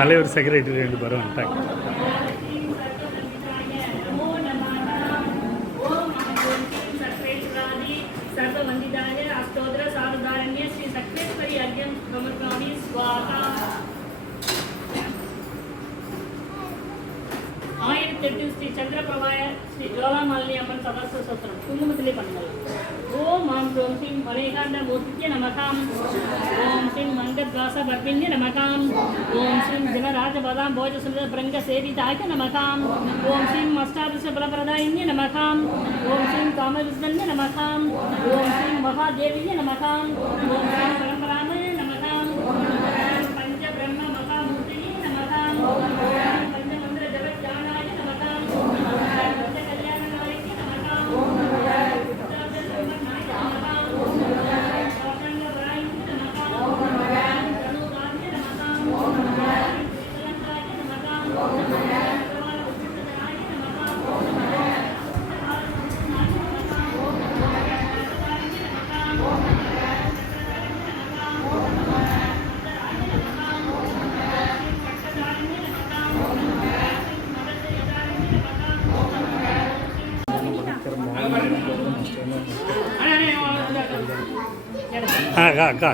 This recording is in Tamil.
தலைவர் செக்ரட்டரி 2 பேரும் வந்துட்டாங்க. श्री चंद्रप्रभाय श्री ज्वालामालिनी अम्मन सहस्र स्तोत्रम कुंकुमத்திலே பண்ணலாம். ஓம் மாம் க்ரோம் ஸ்ரீ மலேகாண்ட மூர்த்தியே நமகாம். ஓம் ஸ்ரீ மங்கத்வாச பர்பின்யே நமகாம். ஓம் ஸ்ரீ ஜனராஜ பதாம் போஜ சுந்தர பிரங்க சேவிதாய நமகாம். ஓம் ஸ்ரீ அஷ்டாதச பலப்ரதாயின்யே நமகாம். ஓம் ஸ்ரீ காமவிஸ்வன்யே நமகாம். ஓம் ஸ்ரீ மகாதேவியே நமகாம். ஓம் ஸ்ரீ பரம்பராமயே நமகாம். பஞ்ச பிரம்ம மகாமூர்த்தியே நமகாம். பஞ்சமந்திர ஜபத்யானாய நமகாம். பஞ்ச கல்யாணநாயகி நமகாம். அக்கா